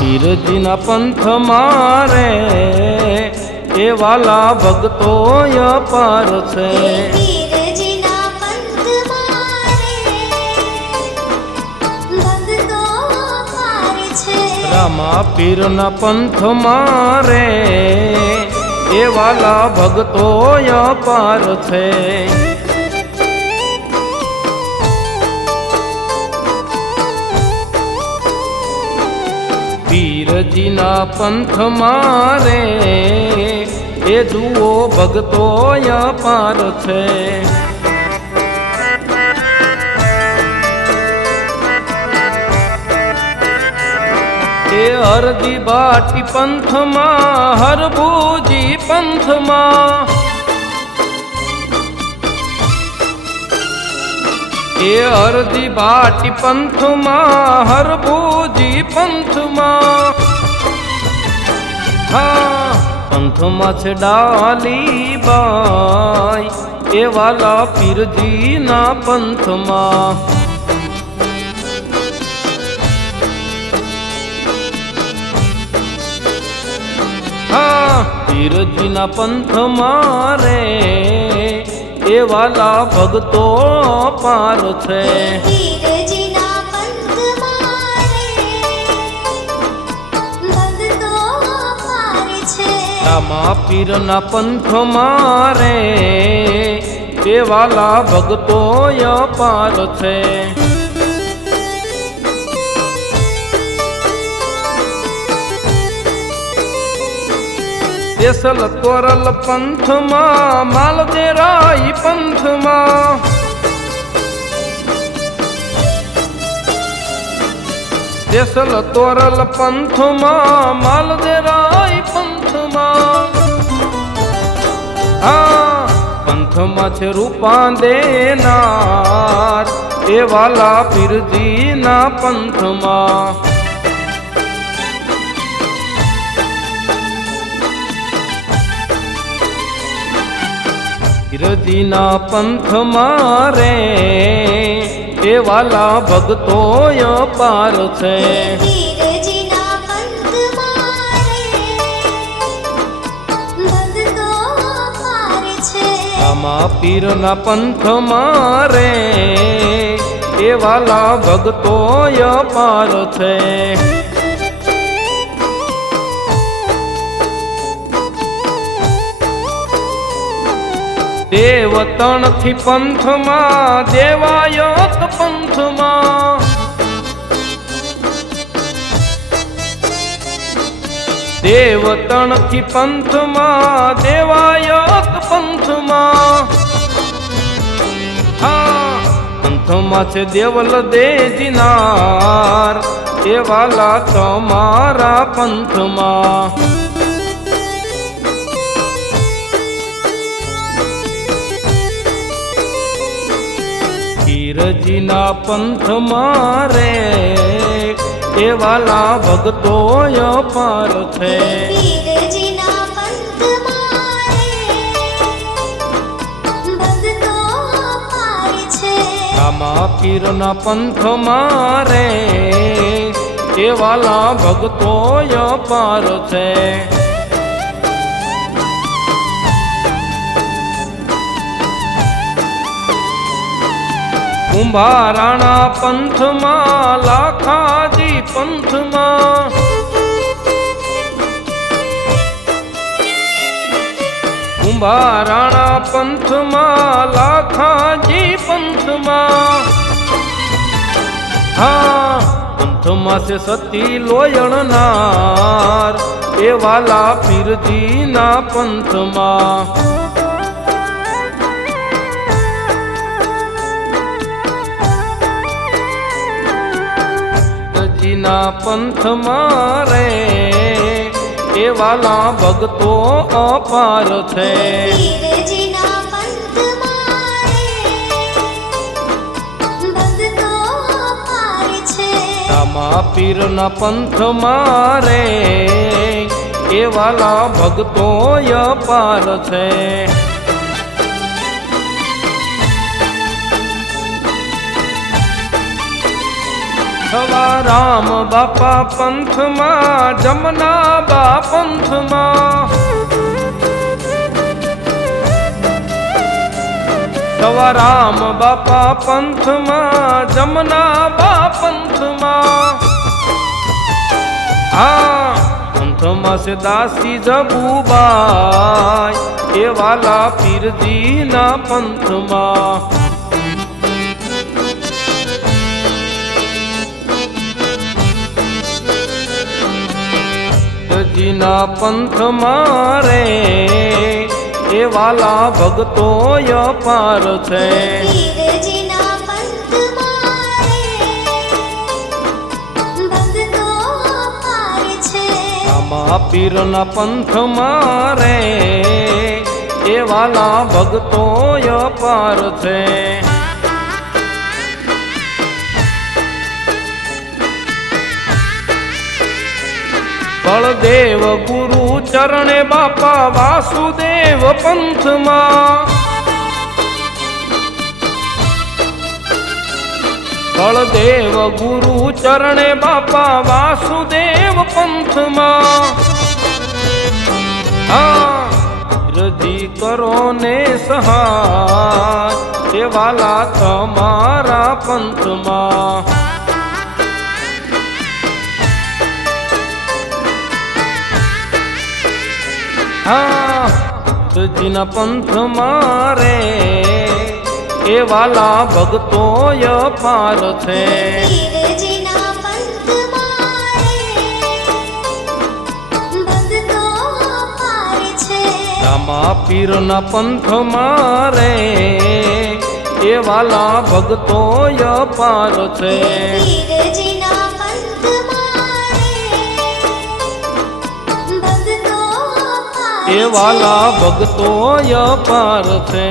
પીરજીના પંથ મારે એ વાલા ભક્તો અપાર છે. પીરજીના પંથ મારે ભક્તો અપાર છે. રામા પીરના પંથ મારે એ વાલા ભક્તો અપાર છે. પીરજીના પંથ મારે એ જુઓ ભક્તો અપાર છે. એ હરદી બાટી પંથમાં હરભુજી પંથમાં એ હરદી બાટી પંથમાં હરભુજી પંથમાં હા પંથમાં છે ડાલી બાઈ એ વાલા પીરજીના પંથમાં. હા પીરજીના પંથમાં રે એ વાલા ભક્તો અપાર છે. પીરજીના પંથ મારે ભક્તો અપાર છે. રામા પીરના પંથ મારે એ વાલા ભક્તો અપાર છે. દેસલ તોરલ પંથમાં માલદેરાઈ પંથમાં દેસલ તોરલ પંથમાં માલદેરાઈ પંથમાં હા પંથમાં છે રૂપા દેનાર એ વાલા પીરજીના પંથમાં. પીરજીના પંથ મારે એ વાલા ભક્તો અપાર છે. પીરજીના પંથ મારે ભક્તો અપાર છે. રામા પીરના પંથ મારે એ વાલા ભક્તો અપાર છે. દેવતણથી પંથમાં દેવાયત પંથમાં દેવતણથી પંથમાં દેવાયત પંથમાં હા પંથમાં છે દેવલ દેજીનાર એ વાલા તમારા પંથમાં. પીરજીના પંથ મારે એ વાલા ભક્તો અપાર છે. પીરજીના પંથ મારે ભક્તો અપાર છે. રામા પીરના પંથ મારે એ વાલા ભક્તો અપાર છે. કુંભારાણા પંથમાં લાખાજી પંથમાં કુંભારાણા પંથમાં લાખાજી પંથમાં હા પંથમાં છે સતી લોયણનાર એ વાલા પીરજીના પંથમાં. પીરજીના પંથમાં રે એ વાલા ભગતો અપાર છે. પીરજીના પંથમાં રે ભક્તો અપાર છે. રામા પીરના પંથમાં રે એ વાલા ભગતો અપાર છે. સવા રામ બાપા પંથમાં જમના બા પંથમાં સવા રામ બાપા પંથમાં જમના બા પંથમાં હા પંથમાં છે દાસી જબુબાઈ એ વાલા પીરજીના પંથમાં. પીરજીના પંથમાં રે એ વાલા ભગતો અપાર છે. પીરજીના પંથમાં રે ભક્તો અપાર છે. રામા પીરના પંથમાં રે એ વાલા ભગતો અપાર છે. બળદેવ ગુરુ ચરણે બાપા વાસુદેવ પંથમાં બળદેવ ગુરુ ચરણે બાપા વાસુદેવ પંથમાં રજી કરો ને સહાય એ વાલા તમારા પંથમાં. પીરજીના પંથમાં રે એ વાલા ભગતો અપાર છે. પીરજીના પંથમાં રે ભક્તો અપાર છે. રામા પીરના પંથમાં રે એ વાલા ભગતો અપાર છે. પીરજીના પંથમાં રે ભક્તો અપાર એ વાલા ભગતો અપાર છે.